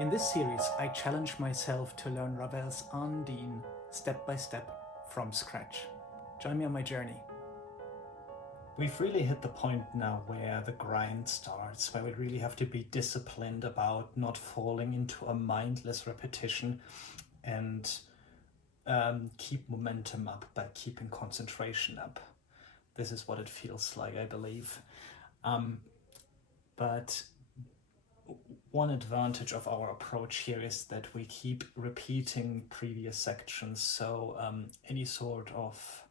In this series, I challenge myself to learn Ravel's Ondine step by step from scratch. Join me on my journey. We've really hit the point now where the grind starts, where we really have to be disciplined about not falling into a mindless repetition and keep momentum up by keeping concentration up. This is what it feels like, I believe. But one advantage of our approach here is that we keep repeating previous sections, so any sort of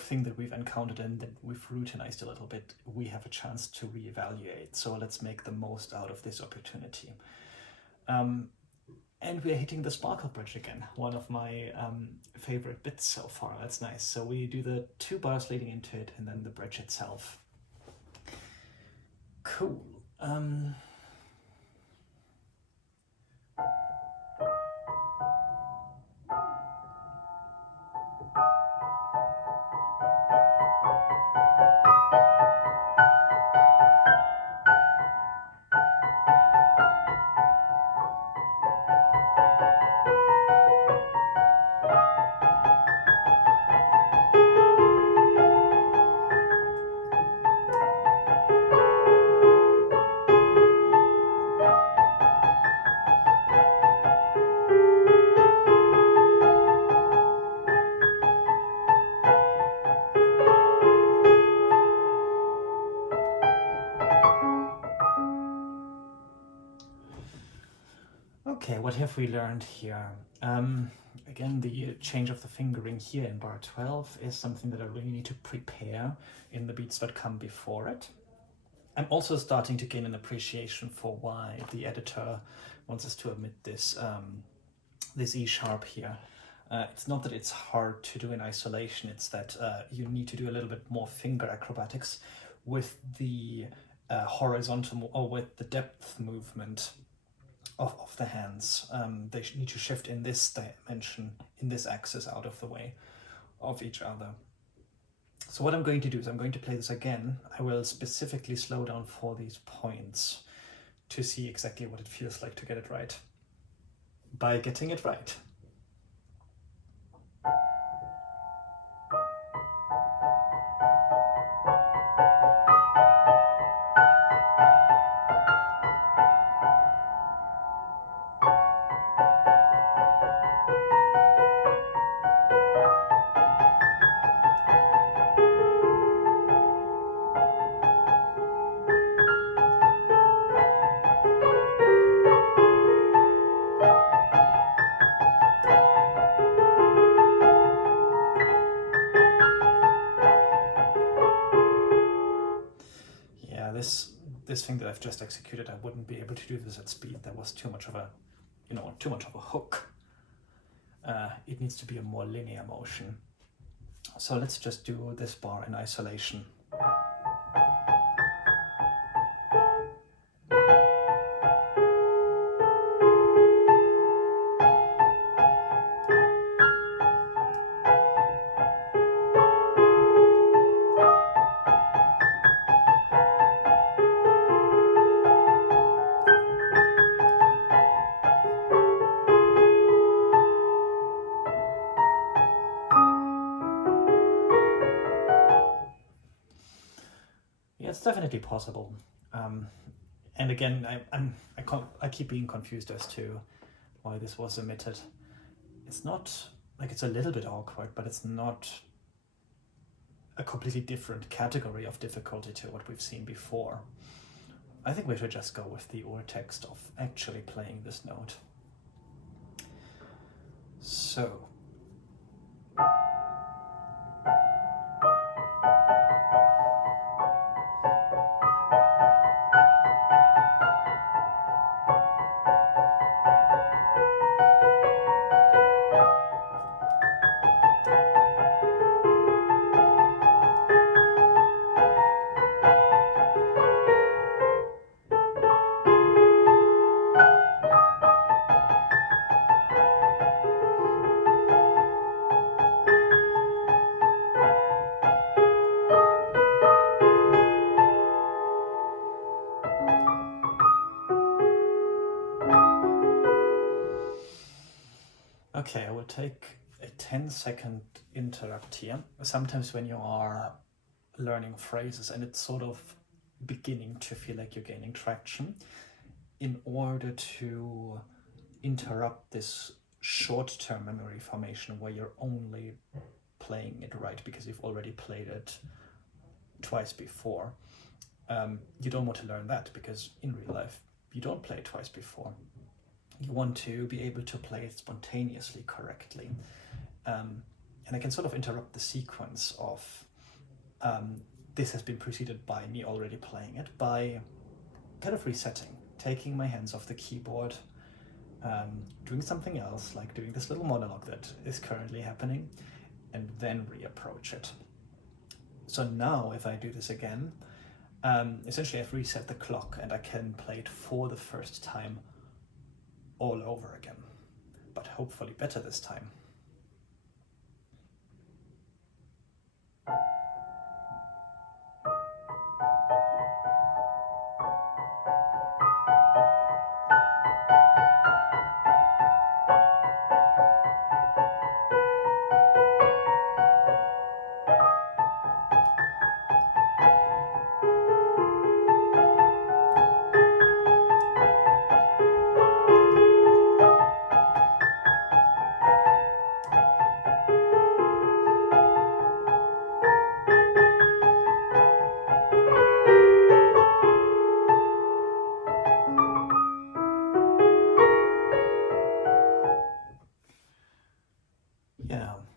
thing that we've encountered and that we've routinized a little bit, we have a chance to reevaluate. So let's make the most out of this opportunity. And we're hitting the sparkle bridge again, one of my favorite bits so far. That's nice. So we do the 2 bars leading into it and then the bridge itself. Cool. Okay, what have we learned here? Again, the change of the fingering here in bar 12 is something that I really need to prepare in the beats that come before it. I'm also starting to gain an appreciation for why the editor wants us to omit this, this E sharp here. It's not that it's hard to do in isolation, it's that you need to do a little bit more finger acrobatics with the horizontal or with the depth movement of the hands. They need to shift in this dimension, in this axis, out of the way of each other. So what I'm going to do is I'm going to play this again. I will specifically slow down for these points to see exactly what it feels like to get it right by getting it right. This thing that I've just executed, I wouldn't be able to do this at speed. There was too much of a, too much of a hook. It needs to be a more linear motion. So let's just do this bar in isolation. It's definitely possible, and again, I keep being confused as to why this was omitted. It's not like it's a little bit awkward, but it's not a completely different category of difficulty to what we've seen before. I think we should just go with the urtext of actually playing this note. So. Okay, I will take a 10-second interrupt here. Sometimes when you are learning phrases and it's sort of beginning to feel like you're gaining traction, in order to interrupt this short-term memory formation where you're only playing it right because you've already played it twice before, you don't want to learn that, because in real life you don't play it twice before. You want to be able to play it spontaneously correctly. And I can sort of interrupt the sequence of this has been preceded by me already playing it by kind of resetting, taking my hands off the keyboard, doing something else, like doing this little monologue that is currently happening, and then reapproach it. So now if I do this again, essentially I've reset the clock and I can play it for the first time all over again, but hopefully better this time.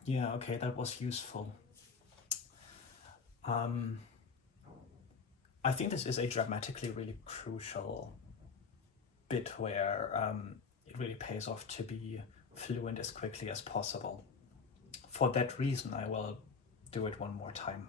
Yeah, okay, that was useful. I think this is a dramatically really crucial bit where it really pays off to be fluent as quickly as possible. For that reason, I will do it one more time.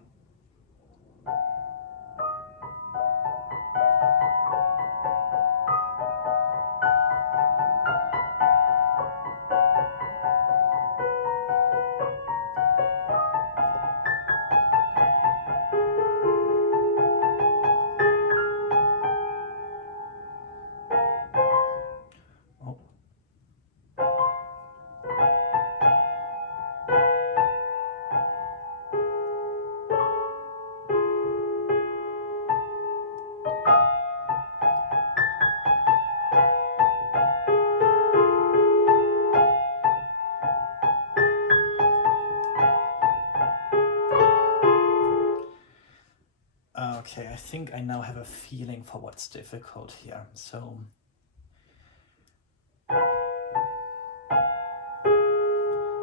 Okay, I think I now have a feeling for what's difficult here. So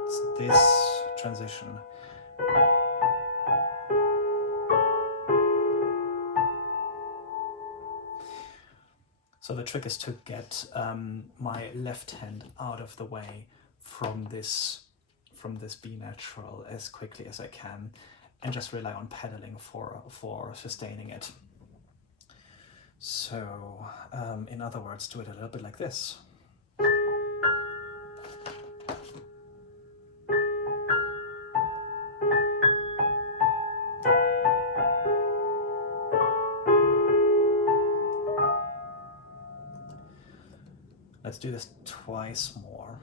it's this transition. So the trick is to get my left hand out of the way from this B natural as quickly as I can, and just rely on pedaling for sustaining it. So, in other words, do it a little bit like this. Let's do this twice more.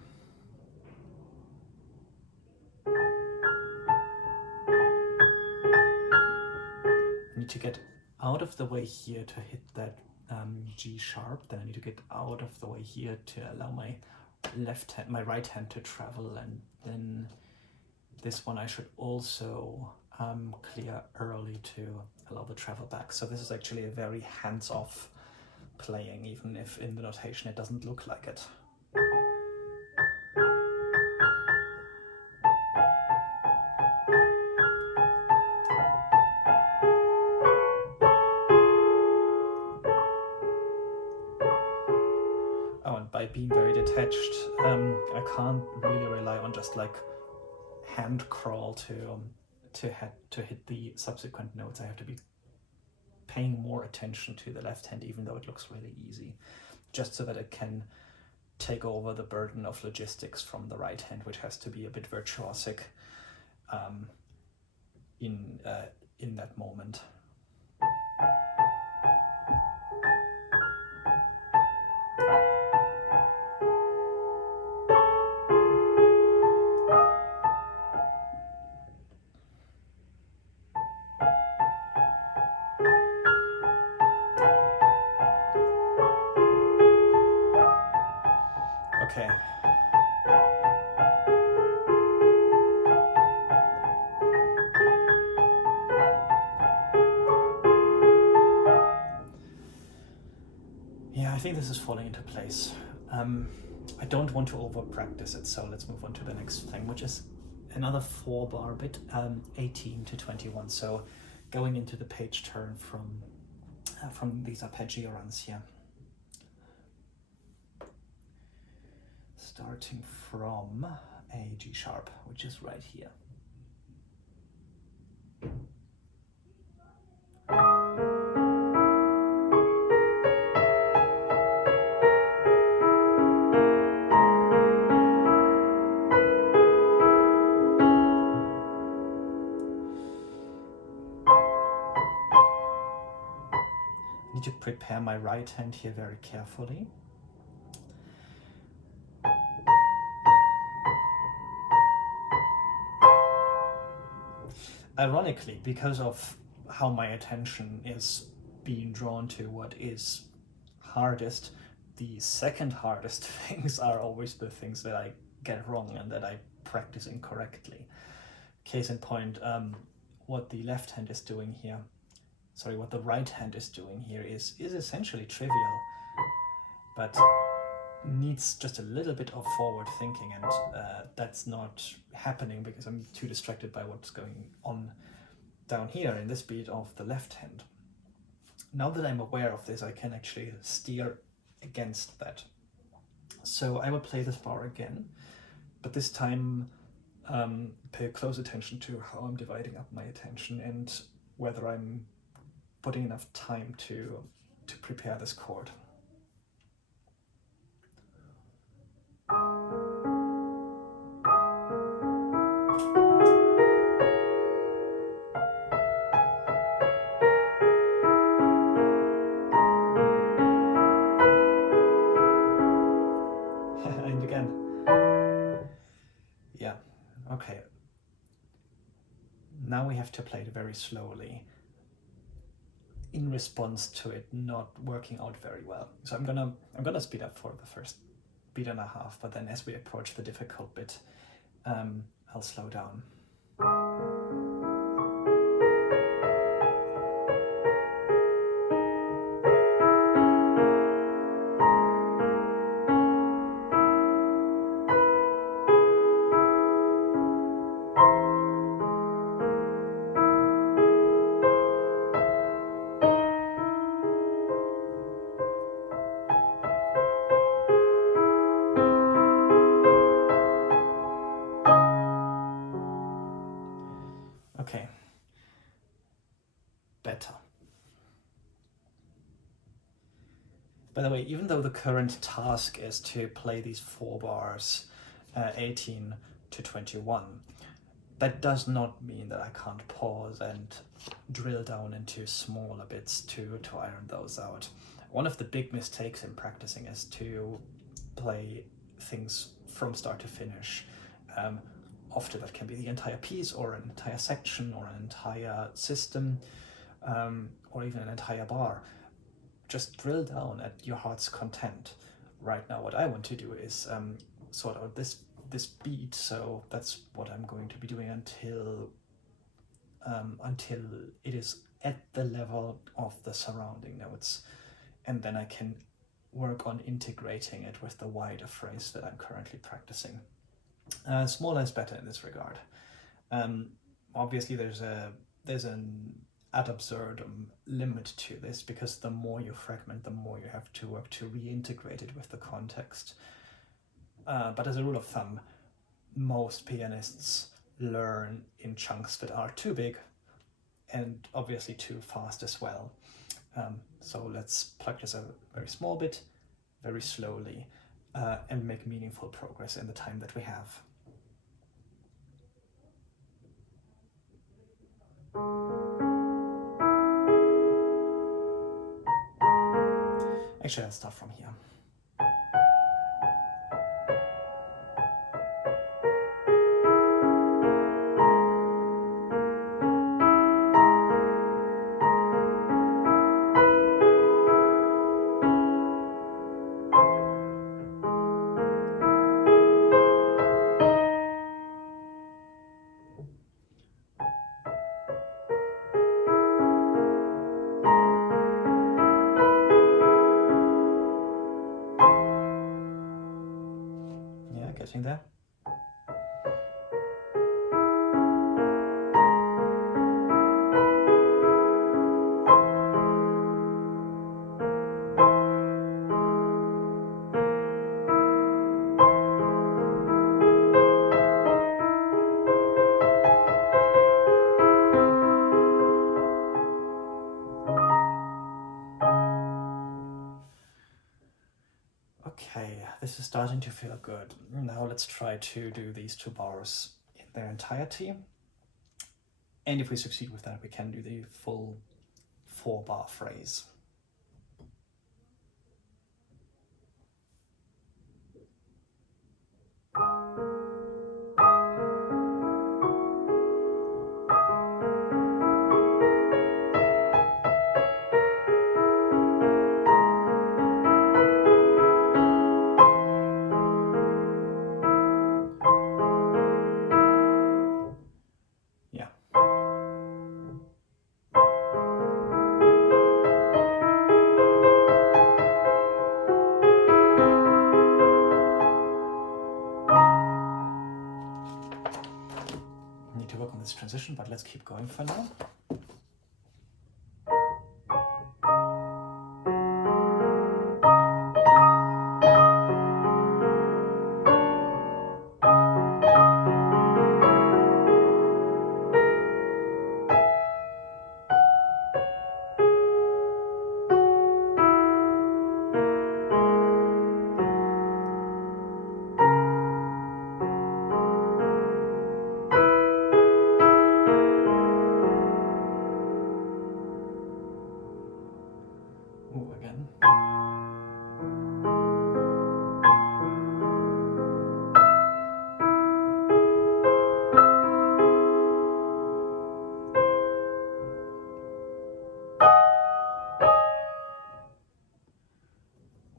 I need to get out of the way here to hit that G sharp, then I need to get out of the way here to allow my my right hand to travel, and then this one I should also clear early to allow the travel back. So this is actually a very hands-off playing, even if in the notation it doesn't look like it. Oh, and by being very detached, I can't really rely on just like hand crawl to hit the subsequent notes. I have to be paying more attention to the left hand, even though it looks really easy, just so that it can take over the burden of logistics from the right hand, which has to be a bit virtuosic in that moment. think this is falling into place. I don't want to over practice it, so let's move on to the next thing, which is another 4-bar bit, 18 to 21. So going into the page turn from these arpeggio runs here. Starting from a G sharp, which is right here. I need to prepare my right hand here very carefully. Ironically, because of how my attention is being drawn to what is hardest, the second hardest things are always the things that I get wrong and that I practice incorrectly. Case in point, what the left hand is doing here, what the right hand is doing here is essentially trivial, but needs just a little bit of forward thinking, and that's not happening because I'm too distracted by what's going on down here in this beat of the left hand. Now that I'm aware of this, I can actually steer against that. So I will play this bar again, but this time pay close attention to how I'm dividing up my attention and whether I'm putting enough time to prepare this chord. And again. Yeah, okay. Now we have to play it very slowly in response to it not working out very well. So I'm gonna speed up for the first beat and a half, but then as we approach the difficult bit, I'll slow down. Okay, better. By the way, even though the current task is to play these 4 bars, 18 to 21, that does not mean that I can't pause and drill down into smaller bits to iron those out. One of the big mistakes in practicing is to play things from start to finish. Often that can be the entire piece or an entire section or an entire system, or even an entire bar. Just drill down at your heart's content. Right now what I want to do is sort out this beat, so that's what I'm going to be doing until it is at the level of the surrounding notes, and then I can work on integrating it with the wider phrase that I'm currently practicing. Smaller is better in this regard. Obviously there's an ad absurdum limit to this, because the more you fragment, the more you have to work to reintegrate it with the context. But as a rule of thumb, most pianists learn in chunks that are too big and obviously too fast as well. So let's practice a very small bit, very slowly, and make meaningful progress in the time that we have. Actually, I'll start from here. This is starting to feel good. Now let's try to do these 2 bars in their entirety. And if we succeed with that, we can do the full 4-bar phrase. To work on this transition, but let's keep going for now. Again.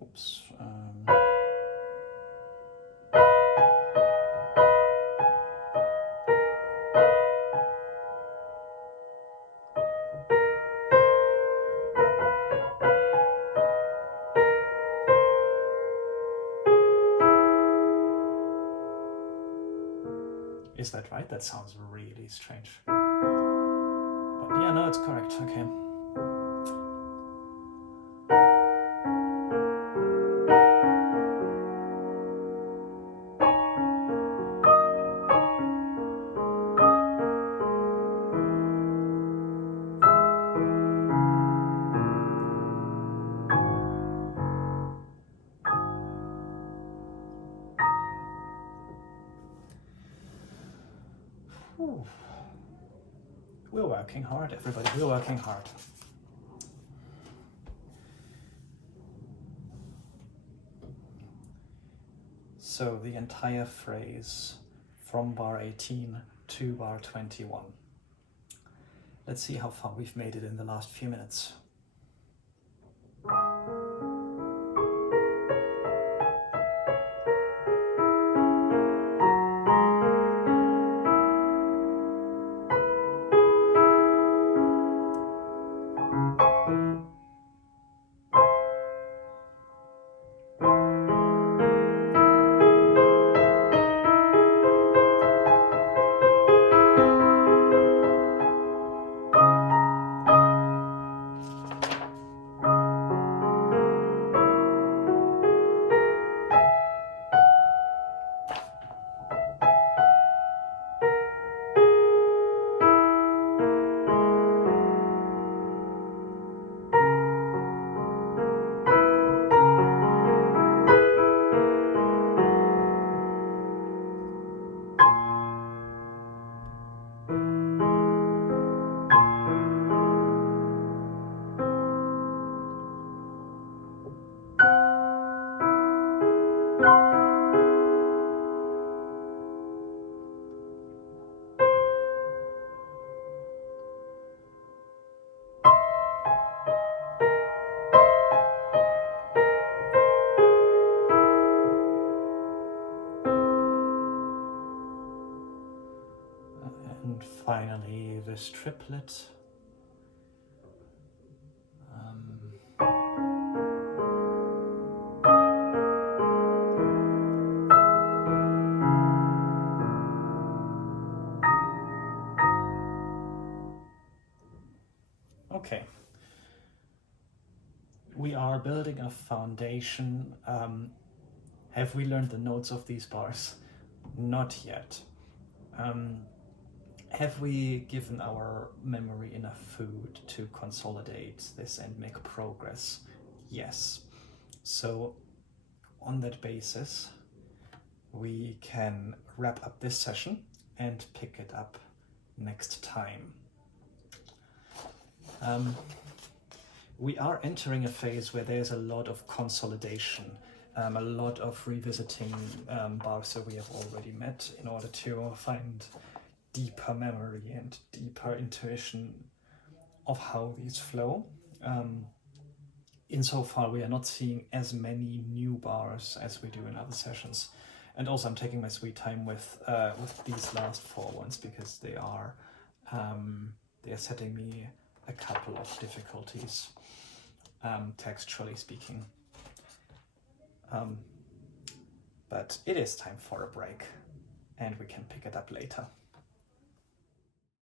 Oops. Is that right? That sounds really strange. But yeah, no, it's correct. Okay. We're working hard, everybody. We're working hard. So the entire phrase from bar 18 to bar 21. Let's see how far we've made it in the last few minutes. And finally, this triplet. Okay. We are building a foundation. Have we learned the notes of these bars? Not yet. Have we given our memory enough food to consolidate this and make progress? Yes. So on that basis, we can wrap up this session and pick it up next time. We are entering a phase where there's a lot of consolidation, a lot of revisiting bars that we have already met in order to find deeper memory and deeper intuition of how these flow. Insofar, we are not seeing as many new bars as we do in other sessions. And also I'm taking my sweet time with these last 4 ones, because they are setting me a couple of difficulties, textually speaking. But it is time for a break, and we can pick it up later.